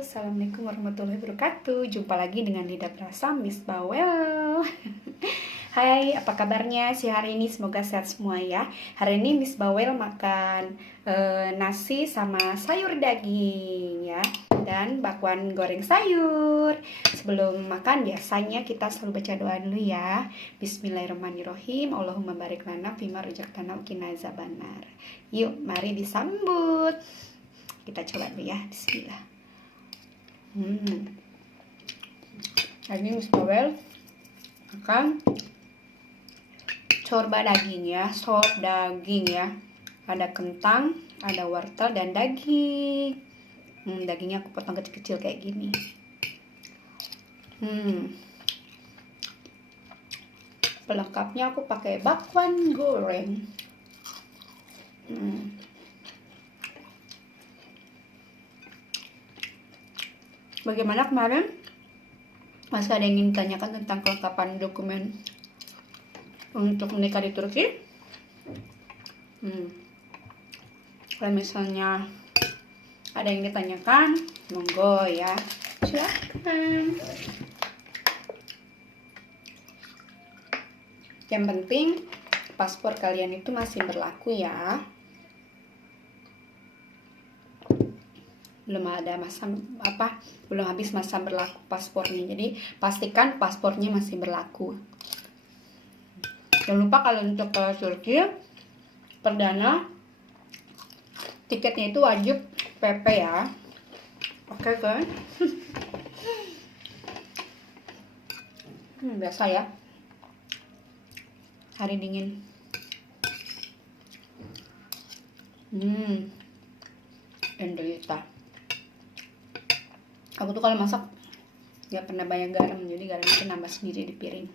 Assalamualaikum warahmatullahi wabarakatuh. Jumpa lagi dengan Lidah Berasa Miss Bawel. Hai, apa kabarnya si hari ini? Semoga sehat semua ya. Hari ini Miss Bawel makan nasi sama sayur daging ya, dan bakwan goreng sayur. Sebelum makan biasanya kita selalu baca doa dulu ya. Bismillahirrahmanirrahim. Allahumma barik lana fima razaqtana wa qina azabannar. Yuk, mari disambut. Kita coba dulu ya. Bismillah. Hari ini Miss Bawel akan corba daging ya, sop daging ya. Ada kentang, ada wortel dan daging. Dagingnya aku potong kecil-kecil kayak gini. Pelengkapnya aku pakai bakwan goreng. Bagaimana kemarin? Masih ada yang ingin ditanyakan tentang kelengkapan dokumen untuk menikah di Turki? Kalau misalnya ada yang ditanyakan, monggo ya, silahkan. Yang penting paspor kalian itu masih berlaku ya. Belum habis masa berlaku paspornya, jadi pastikan paspornya masih berlaku. Jangan lupa kalau untuk ke Turki perdana tiketnya itu wajib PP ya. Oke kan? Biasa ya, hari dingin. Endelita. Aku tuh kalau masak gak pernah banyak garam, jadi garam itu nambah sendiri di piring.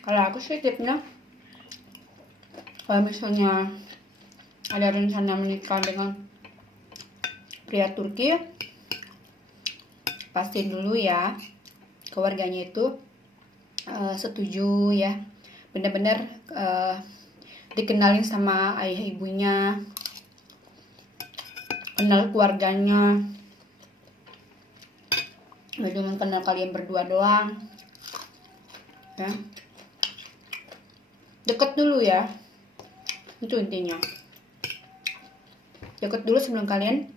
Kalau aku sih tipnya, kalau misalnya ada rencana menikah dengan pria Turki, pastiin dulu ya keluarganya itu setuju ya, benar-benar dikenalin sama ayah ibunya, kenal keluarganya, nggak cuma kenal kalian berdua doang ya. Deket dulu ya, itu intinya. Deket dulu sebelum kalian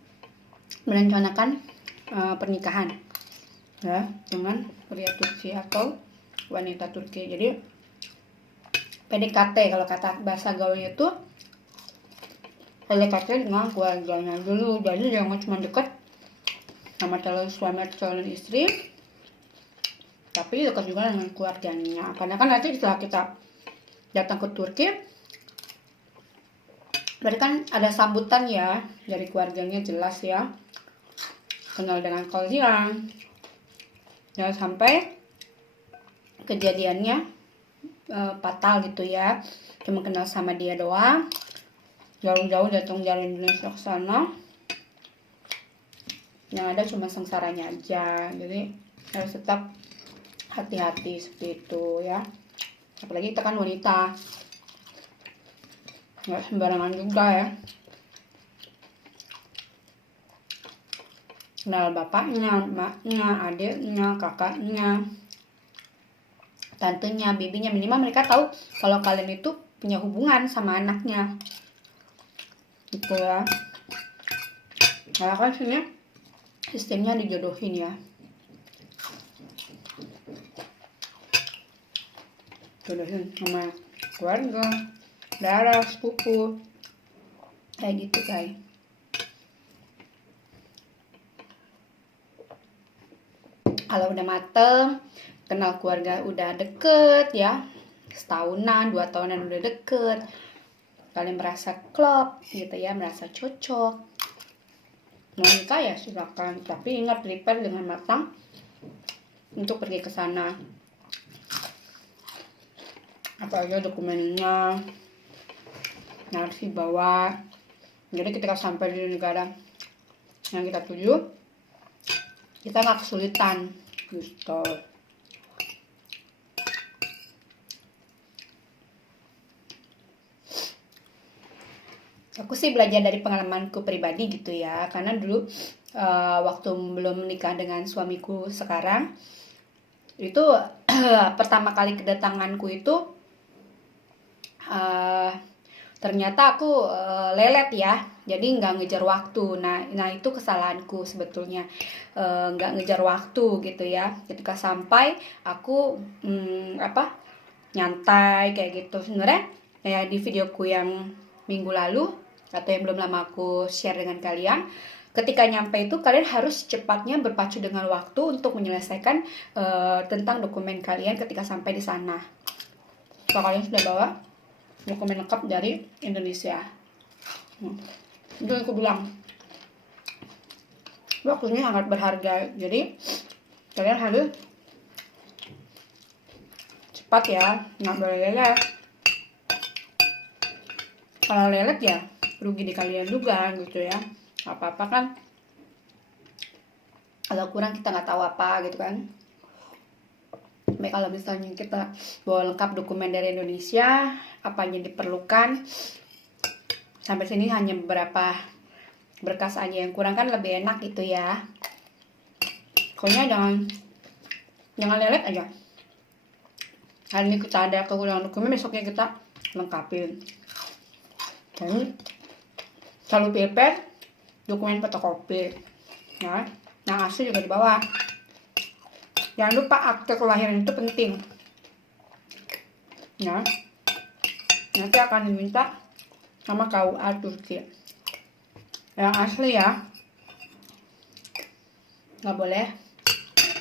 merencanakan pernikahan ya dengan pria Turki atau wanita Turki. Jadi PDKT, kalau kata bahasa gaulnya itu PDKT dengan keluarganya dulu. Jadi jangan cuma deket sama calon suami atau calon istri, tapi dekat juga dengan keluarganya. Karena kan nanti setelah kita datang ke Turki, berarti kan ada sambutan ya dari keluarganya, jelas ya, kenal dengan kalian. Jangan sampai kejadiannya fatal gitu ya, cuma kenal sama dia doang, jauh-jauh datang dari Indonesia ke sana, yang ada cuma sengsaranya aja. Jadi harus tetap hati-hati seperti itu ya, apalagi kita kan wanita, nggak sembarangan juga ya. Kenal bapaknya, emaknya, adiknya, kakaknya, tantenya, bibinya, minimal mereka tahu kalau kalian itu punya hubungan sama anaknya gitu ya. Nah kan sini sistemnya dijodohin ya, jodohin sama keluarga, darah, sepupu, kayak gitu guys. Kalau udah mateng, kenal keluarga udah deket ya, setahunan, 2 tahunan udah deket, kalian merasa klop gitu ya, merasa cocok, mau nikah ya silakan, tapi ingat prepare dengan matang untuk pergi ke sana. Apa aja dokumennya harus dibawa, jadi ketika sampai di negara yang kita tuju, kita nggak kesulitan gitu. Aku sih belajar dari pengalamanku pribadi gitu ya, karena dulu waktu belum menikah dengan suamiku sekarang itu pertama kali kedatanganku itu uh, ternyata aku lelet ya, jadi nggak ngejar waktu. Nah itu kesalahanku sebetulnya, nggak ngejar waktu gitu ya. Ketika sampai aku nyantai kayak gitu. Sebenarnya ya di videoku yang minggu lalu atau yang belum lama aku share dengan kalian, ketika nyampe itu kalian harus cepatnya berpacu dengan waktu untuk menyelesaikan tentang dokumen kalian ketika sampai di sana. Kalau kalian sudah bawa dokumen lengkap dari Indonesia, itu yang aku bilang, waktunya sangat berharga, jadi kalian harus cepat ya, nggak boleh lelet. Kalau lelet ya rugi di kalian juga gitu ya. Apa-apa kan kalau kurang kita nggak tahu apa gitu kan. Tapi kalau misalnya kita bawa lengkap dokumen dari Indonesia, apa yang diperlukan, sampai sini hanya beberapa berkas aja yang kurang kan lebih enak gitu ya. Pokoknya jangan lelet aja. Hari ini kita ada kekurangan dokumen, besoknya kita lengkapin. Dan selalu prepare dokumen fotokopi ya, yang asli juga dibawa. Jangan lupa akte kelahiran itu penting ya, nanti akan diminta sama KUA Turki yang asli ya, nggak boleh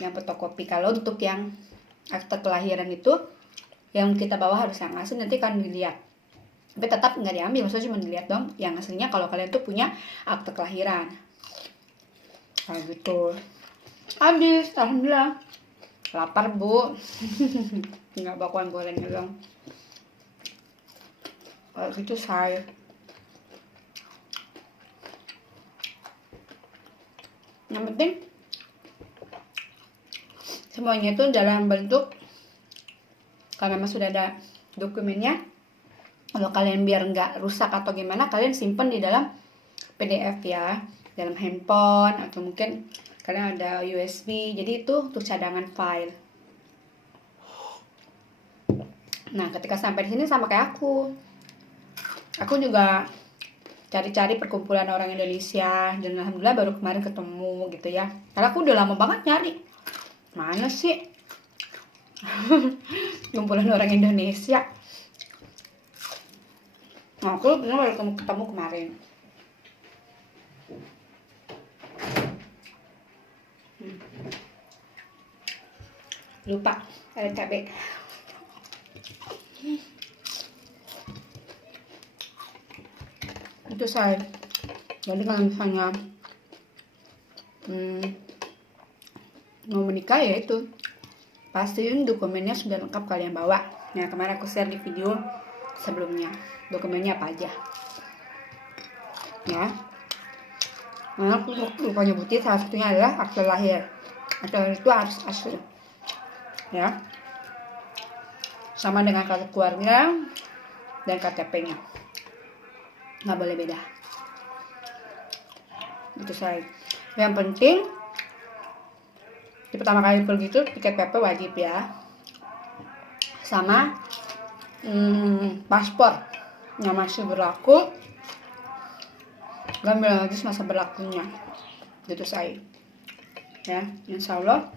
yang fotokopi. Kalau untuk yang akte kelahiran itu yang kita bawa harus yang asli, nanti kan dilihat, tapi tetap nggak diambil, maksudnya cuma dilihat dong yang aslinya kalau kalian tuh punya akte kelahiran kayak gitu. Habis, alhamdulillah. Lapar bu. Nggak bakalan goreng dong kalau gitu saya. Yang penting semuanya itu dalam bentuk, kalau memang sudah ada dokumennya, kalau kalian biar nggak rusak atau gimana, kalian simpen di dalam PDF ya, dalam handphone, atau mungkin kalian ada USB, jadi itu untuk cadangan file. Nah ketika sampai di sini sama kayak aku juga cari-cari perkumpulan orang Indonesia, dan alhamdulillah baru kemarin ketemu gitu ya, karena aku udah lama banget nyari mana sih kumpulan orang Indonesia. Nah aku baru ketemu kemarin. Lupa ada cabai. Itu saya. Jadi kalau misalnya mau menikah ya itu pastiin dokumennya sudah lengkap kalian bawa. Nah kemarin aku share di video sebelumnya dokumennya apa aja ya. Nah aku lupa nyebutin, salah satunya adalah akte lahir. Akte lahir itu harus asli ya, sama dengan kartu keluarga dan KTP-nya, nggak boleh beda. Itu saya. Yang penting di pertama kali pergi itu tiket PP wajib ya, sama paspor yang masih berlaku, gak habis masa berlakunya. Itu saya ya, insya Allah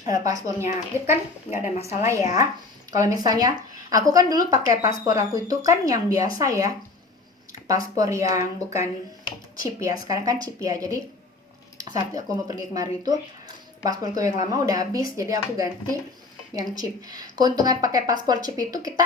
paspornya aktif kan nggak ada masalah ya. Kalau misalnya aku kan dulu pakai paspor aku itu kan yang biasa ya, paspor yang bukan chip ya, sekarang kan chip ya. Jadi saat aku mau pergi kemarin itu pasporku yang lama udah habis, jadi aku ganti yang chip. Keuntungan pakai paspor chip itu, kita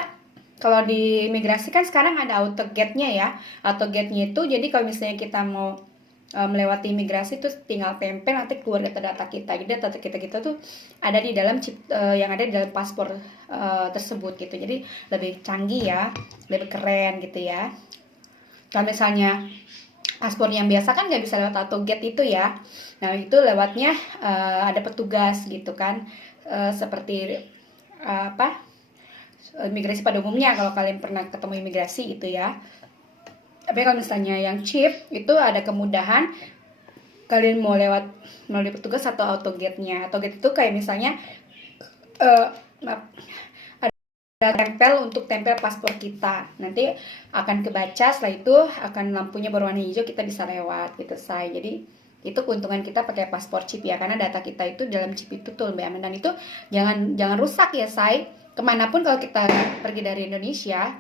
kalau di imigrasi kan sekarang ada auto gate-nya ya, auto gate-nya itu jadi kalau misalnya kita mau melewati imigrasi itu tinggal tempel, nanti keluar data-data kita. Jadi data kita tuh ada di dalam chip yang ada di dalam paspor tersebut gitu. Jadi lebih canggih ya, lebih keren gitu ya. Kalau misalnya paspor yang biasa kan nggak bisa lewat auto gate itu ya. Nah itu lewatnya ada petugas gitu kan, seperti imigrasi pada umumnya kalau kalian pernah ketemu imigrasi gitu ya. Tapi kalau misalnya yang chip itu ada kemudahan kalian mau lewat melalui petugas atau autogate-nya. Autogate itu kayak misalnya eh, ada tempel untuk tempel paspor kita. Nanti akan kebaca, setelah itu akan lampunya berwarna hijau, kita bisa lewat gitu say. Jadi itu keuntungan kita pakai paspor chip ya, karena data kita itu dalam chip itu tuh lebih aman, dan itu jangan rusak ya say. Kemanapun kalau kita pergi dari Indonesia,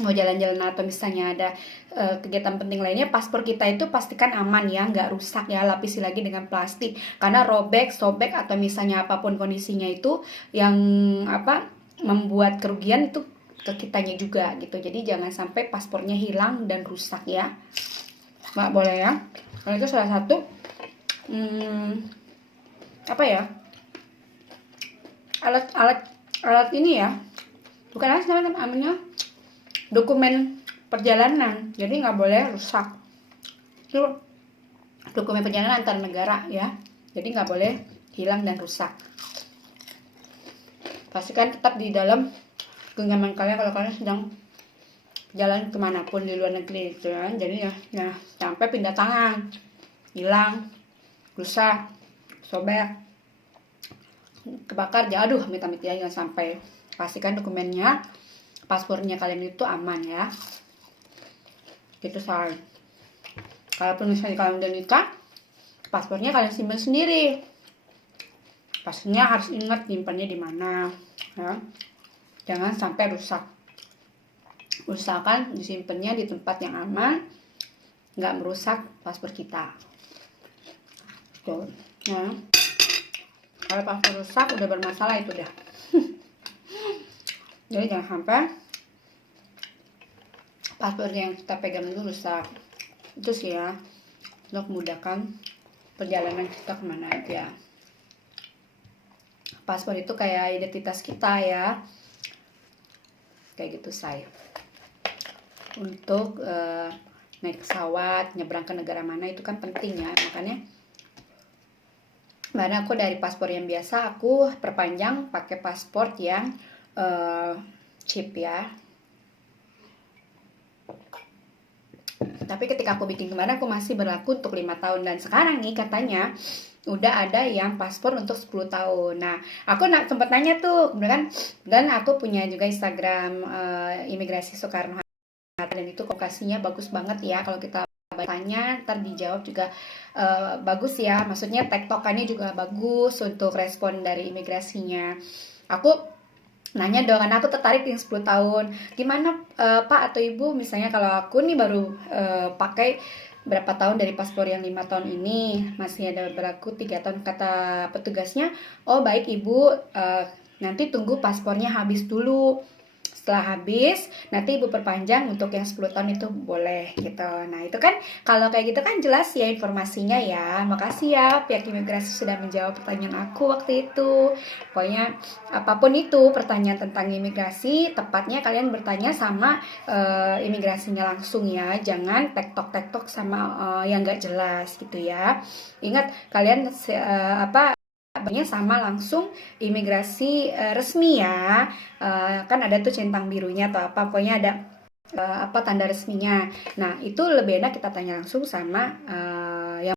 mau jalan-jalan atau misalnya ada kegiatan penting lainnya, paspor kita itu pastikan aman ya, nggak rusak ya, lapisi lagi dengan plastik, karena robek, sobek atau misalnya apapun kondisinya itu yang apa membuat kerugian itu ke kitanya juga gitu. Jadi jangan sampai paspornya hilang dan rusak ya, nggak boleh ya. Kalau itu salah satu apa ya, alat ini ya, bukan alat namanya dokumen perjalanan, jadi nggak boleh rusak. Itu dokumen perjalanan antar negara ya, jadi nggak boleh hilang dan rusak. Pastikan tetap di dalam genggaman kalian kalau kalian sedang jalan kemanapun di luar negeri gitu ya. Jadi ya sampai pindah tangan, hilang, rusak, sobek, kebakar, ya aduh amit-amit ya, jangan sampai. Pastikan dokumennya, paspornya kalian itu aman ya, gitu say. Kalaupun misalnya kalian udah nikah, paspornya kalian simpan sendiri, pastinya harus ingat simpannya di mana ya, jangan sampai rusak. Usahakan disimpannya di tempat yang aman, nggak merusak paspor kita tuh ya. Kalau paspor rusak udah bermasalah itu dah. Jadi jangan sampai paspor yang kita pegang itu rusak. Itu sih ya, untuk memudahkan perjalanan kita kemana aja. Paspor itu kayak identitas kita ya, kayak gitu say. Untuk naik pesawat, nyebrang ke negara mana itu kan penting ya, makanya mana aku dari paspor yang biasa aku perpanjang pakai paspor yang chip ya. Tapi ketika aku bikin kemarin aku masih berlaku untuk 5 tahun, dan sekarang nih katanya udah ada yang paspor untuk 10 tahun. Nah, aku sempat nanya tuh, kan, dan aku punya juga Instagram imigrasi Soekarno-Hatta, dan itu lokasinya bagus banget ya. Kalau kita tanya ntar dijawab juga bagus ya, maksudnya tektokannya juga bagus untuk respon dari imigrasinya. Aku nanya dong, karena aku tertarik yang 10 tahun. Gimana Pak atau Ibu, misalnya kalau aku nih baru pakai berapa tahun dari paspor yang 5 tahun ini, masih ada berlaku 3 tahun, kata petugasnya, oh baik Ibu, nanti tunggu paspornya habis dulu. Setelah habis, nanti Ibu perpanjang untuk yang 10 tahun itu boleh gitu. Nah itu kan, kalau kayak gitu kan jelas ya informasinya ya. Makasih ya pihak imigrasi sudah menjawab pertanyaan aku waktu itu. Pokoknya apapun itu pertanyaan tentang imigrasi, tepatnya kalian bertanya sama imigrasinya langsung ya. Jangan tektok-tektok sama yang gak jelas gitu ya. Ingat kalian banyak sama langsung imigrasi resmi ya, kan ada tuh centang birunya atau apa, pokoknya ada tanda resminya. Nah itu lebih enak kita tanya langsung sama yang